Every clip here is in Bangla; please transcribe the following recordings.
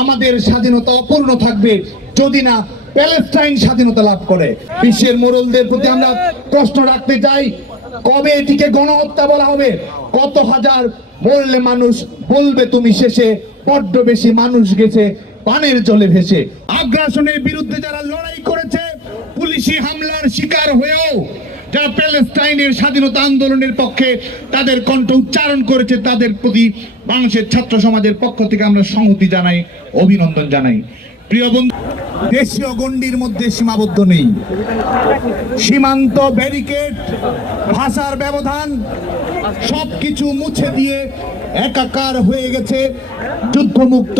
আমাদের স্বাধীনতা অপূর্ণ থাকবে যদি না প্যালেস্টাইন স্বাধীনতা লাভ করে। বিশ্বের মোড়লদের প্রতি আমরা প্রশ্ন রাখতে চাই, কবে এটিকে গণহত্যা বলা হবে? কত হাজার মরলে মানুষ বলবে তুমি শেষে, বড্ড বেশি মানুষ গেছে, পানের জলে ভেসে। আগ্রাসনের বিরুদ্ধে যারা লড়াই করেছে, পুলিশি হামলার শিকার হয়েও যারা প্যালেস্টাইনের স্বাধীনতা আন্দোলনের পক্ষে তাদের কণ্ঠ উচ্চারণ করেছে, তাদের প্রতি বাংলাদেশের ছাত্র সমাজের পক্ষ থেকে আমরা সংহতি জানাই, অভিনন্দন জানাই। প্রিয় বন্ধু, দেশীয় গণ্ডির মধ্যে সীমাবদ্ধ নেই। সীমান্ত ব্যারিকেড, ভাষার ব্যবধান, সবকিছু মুছে দিয়ে একাকার হয়ে গেছে যুদ্ধমুক্ত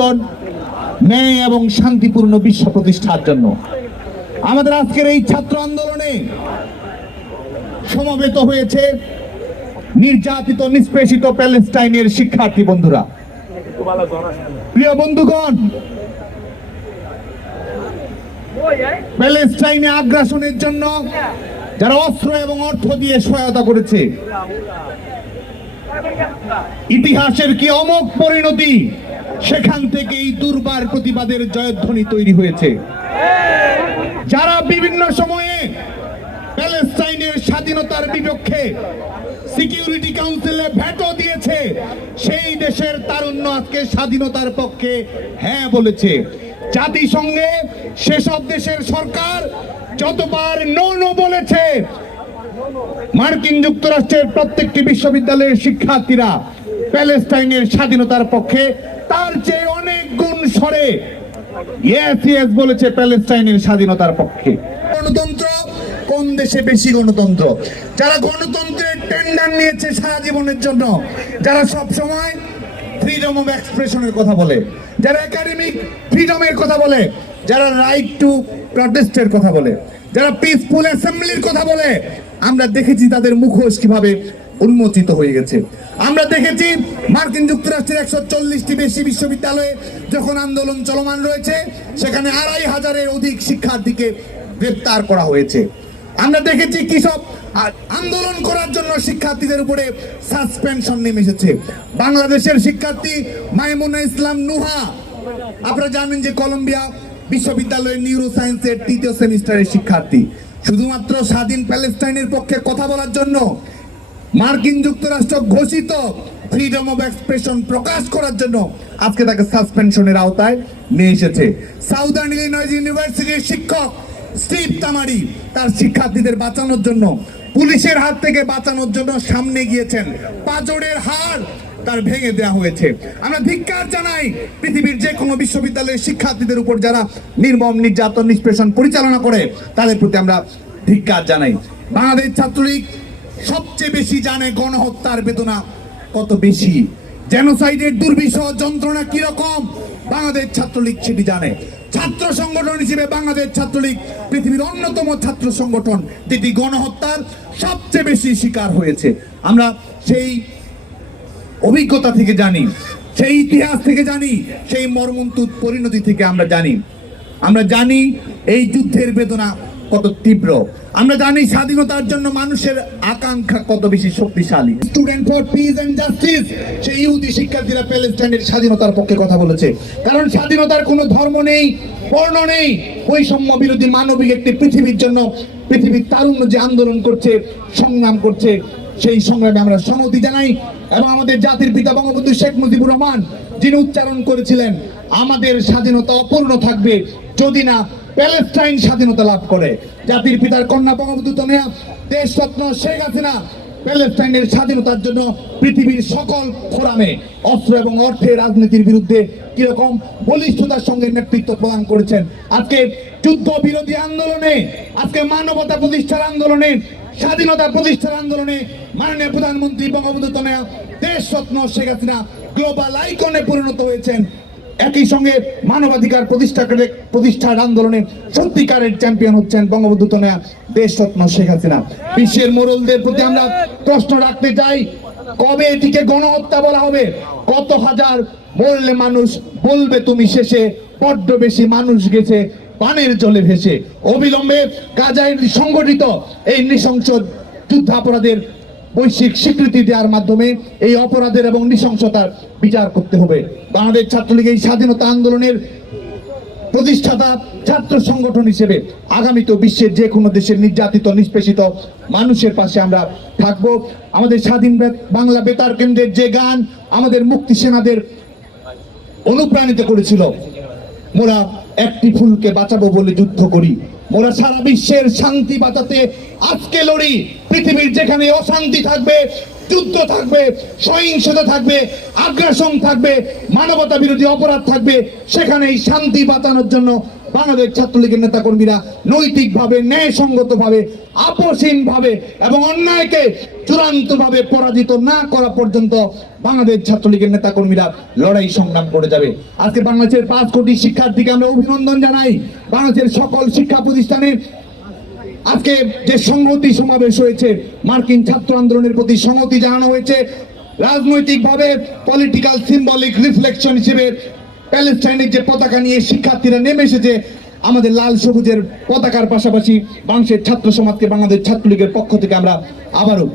ন্যায় এবং শান্তিপূর্ণ বিশ্ব প্রতিষ্ঠার জন্য। আমাদের আজকের এই ছাত্র আন্দোলনে সমবেত হয়েছে নির্যাতিত, নিষ্পেষিত প্যালেস্টাইনের শিক্ষার্থী বন্ধুরা। প্রিয় বন্ধুগণ, প্যালেস্টাইনে আগ্রাসনের জন্য যারা অস্ত্র এবং অর্থ দিয়ে সহায়তা করেছে, ইতিহাসের কি অমোক পরিণতি, সেখান থেকে এই দুর্বার প্রতিবাদের জয়ধ্বনি তৈরি হয়েছে। যারা বিভিন্ন সময়ে স্বাধীনতার বিপক্ষে সিকিউরিটি কাউন্সিলে ভেটো দিয়েছে। সেই দেশের তারুণ্য আজকে স্বাধীনতার পক্ষে হ্যাঁ বলেছে। জাতিসংঘে সেসব দেশের সরকার যতবার নো বলেছে, মার্কিন যুক্তরাষ্ট্রের প্রত্যেকটি বিশ্ববিদ্যালয়ের শিক্ষার্থীরা প্যালেস্টাইনের স্বাধীনতার পক্ষে তার চেয়ে অনেক গুণ সরে। বলেছে প্যালেস্টাইনের স্বাধীনতার পক্ষে। কোন দেশে বেশি গণতন্ত্র? যারা গণতন্ত্রের টেন্ডার নিয়েছে সারা জীবনের জন্য, যারা সব সময় ফ্রিডম অফ এক্সপ্রেশনের কথা বলে, যারা একাডেমিক ফ্রিডমের কথা বলে, যারা রাইট টু প্রটেস্টের কথা বলে, যারা পিসফুল অ্যাসেম্বলির কথা বলে, আমরা দেখেছি তাদের মুখোশ কীভাবে উন্মোচিত হয়ে গেছে। আমরা দেখেছি মার্কিন যুক্তরাষ্ট্রের একশো চল্লিশটি বেশি বিশ্ববিদ্যালয়ে যখন আন্দোলন চলমান রয়েছে, সেখানে আড়াই হাজারের অধিক শিক্ষার্থীকে গ্রেপ্তার করা হয়েছে। আমরা দেখেছি কৃষক আন্দোলন করার জন্য শিক্ষার্থীদের উপরে সাসপেনশন নেমে এসেছে। বাংলাদেশের শিক্ষার্থী মাইমুনা ইসলাম নুহা, আপনারা জানেন যে কলম্বিয়া বিশ্ববিদ্যালয়ের নিউরো সায়েন্সের তৃতীয় সেমিস্টারের শিক্ষার্থী। শুধুমাত্র স্বাধীন প্যালেস্টাইনের পক্ষে কথা বলার জন্য মার্কিন যুক্তরাষ্ট্র ঘোষিত ফ্রিডম অফ এক্সপ্রেশন প্রকাশ করার জন্য আজকে তাকে সাসপেনশনের আওতায় নিয়ে এসেছে। সাউদার্ন ইলিনয়েস ইউনিভার্সিটির শিক্ষক স্টিভ তামারি তার শিক্ষার্থীদের বাঁচানোর জন্য, পুলিশের হাত থেকে বাঁচানোর জন্য সামনে গিয়েছেন। পাজরের হার তার ভেঙে হয়েছে। আমরা ধিক্কার জানাই পৃথিবীর যে কোনো বিশ্ববিদ্যালয়ের শিক্ষার্থীদের উপর যারা নির্মম, নির্যাতন, নিষ্পেষণ পরিচালনা করে, তাদের প্রতি আমরা ধিক্কার জানাই। বাংলাদেশ ছাত্রলীগ সবচেয়ে বেশি জানে গণহত্যার বেদনা কত বেশি? জেনোসাইডের দুর্বিষহ যন্ত্রণা কীরকম? বাংলাদেশ ছাত্রলীগ সেটি জানে। ছাত্র সংগঠন হিসেবে বাংলাদেশ ছাত্রলীগ পৃথিবীর অন্যতম ছাত্র সংগঠন, যেটি গণহত্যার সবচেয়ে বেশি শিকার হয়েছে। আমরা সেই অভিজ্ঞতা থেকে জানি, সেই ইতিহাস থেকে জানি, সেই মর্মন্তুদ পরিণতি থেকে আমরা জানি। আমরা জানি এই যুদ্ধের বেদনা কত তীব্র। আমরা জানি স্বাধীনতার জন্য মানুষের আকাঙ্ক্ষা কত বেশি শক্তিশালী। Student for peace and justice সেই ইহুদি শিক্ষার্থীরা প্যালেস্টাইনের স্বাধীনতার পক্ষে কথা বলেছে। কারণ স্বাধীনতার কোনো ধর্ম নেই, বর্ণ নেই। বৈষম্য বিরোধী মানবিক একটি পৃথিবীর জন্য পৃথিবীর তারুণ্য যে আন্দোলন করছে, সংগ্রাম করছে, সেই সংগ্রামে আমরা সংহতি জানাই। এবং আমাদের জাতির পিতা বঙ্গবন্ধু শেখ মুজিবুর রহমান, যিনি উচ্চারণ করেছিলেন, আমাদের স্বাধীনতা অপূর্ণ থাকবে যদি না প্যালেস্টাইন স্বাধীনতা লাভ করে, জাতির পিতার কন্যা বঙ্গবন্ধু তনয়া দেশরত্ন শেখ হাসিনা, প্যালেস্টাইনের স্বাধীনতার জন্য পৃথিবীর সকল ফোরামে অস্ত্র এবং অর্থের রাজনীতির বিরুদ্ধে কীরকম বলিষ্ঠতার সঙ্গে নেতৃত্ব প্রদান করেছেন। আজকে যুদ্ধ বিরোধী আন্দোলনে, আজকে মানবতা প্রতিষ্ঠার আন্দোলনে, স্বাধীনতা প্রতিষ্ঠার আন্দোলনে মাননীয় প্রধানমন্ত্রী বঙ্গবন্ধু তনয়া দেশরত্ন শেখ হাসিনা গ্লোবাল আইকনে পরিণত হয়েছেন। একই সঙ্গে মানবাধিকার প্রতিষ্ঠা প্রতিষ্ঠার আন্দোলনে সত্যিকারের চ্যাম্পিয়ন হচ্ছেন বঙ্গবন্ধু তনয়া দেশরত্ন শেখ হাসিনা। বিশ্বের মোড়লদের প্রতি আমরা প্রশ্ন রাখতে চাই, কবে এটিকে গণহত্যা বলা হবে? কত হাজার মরলে মানুষ বলবে তুমি শেষে, বড্ড বেশি মানুষ গেছে পানের জলে ভেসে। অবিলম্বে গাজায় সংগঠিত এই নৃশংস যুদ্ধাপরাধের বৈশ্বিক স্বীকৃতি দেওয়ার মাধ্যমে এই অপরাধের এবং নৃশংসতার বিচার করতে হবে। বাংলাদেশ ছাত্রলীগ এই স্বাধীনতা আন্দোলনের প্রতিষ্ঠাতা ছাত্র সংগঠন হিসেবে আগামী তো বিশ্বের যে কোনো দেশের নির্যাতিত, নিষ্পেষিত মানুষের পাশে আমরা থাকব। আমাদের স্বাধীন বাংলা বেতার কেন্দ্রের যে গান আমাদের মুক্তি সেনাদের অনুপ্রাণিত করেছিল, মোরা একটি ফুলকে বাঁচাবো বলে যুদ্ধ করি। মোরা সারা বিশ্বের শান্তি বাঁচাতে আজকে লড়ি। পৃথিবীর যেখানে অশান্তি থাকবে, যুদ্ধ থাকবে, সহিংসতা থাকবে, আগ্রাসন থাকবে, মানবতা বিরোধী অপরাধ থাকবে, সেখানেই শান্তি বাঁচানোর জন্য বাংলাদেশ ছাত্রলীগের নেতাকর্মীরা নৈতিকভাবে, ন্যায়সঙ্গতভাবে, আপোষহীনভাবে এবং অন্যায়কে চূড়ান্তভাবে পরাজিত না করা পর্যন্ত বাংলাদেশ ছাত্রলীগের নেতাকর্মীরা লড়াই সংগ্রাম করে যাবে। আজকে বাংলাদেশের পাঁচ কোটি শিক্ষার্থীকে আমরা অভিনন্দন জানাই। বাংলাদেশের সকল শিক্ষা প্রতিষ্ঠানে আজকে যে সংহতি সমাবেশ হয়েছে, মার্কিন ছাত্র আন্দোলনের প্রতি সংহতি জানানো হয়েছে। রাজনৈতিকভাবে পলিটিক্যাল সিম্বলিক রিফ্লেকশন হিসেবে প্যালেস্টাইনের যে পতাকা নিয়ে শিক্ষার্থীরা নেমে এসেছে, আমাদের লাল সবুজের পতাকার পাশাপাশি বাংলাদেশের ছাত্র সমাজকে, বাংলাদেশ ছাত্রলীগের পক্ষ থেকে আমরা আবারও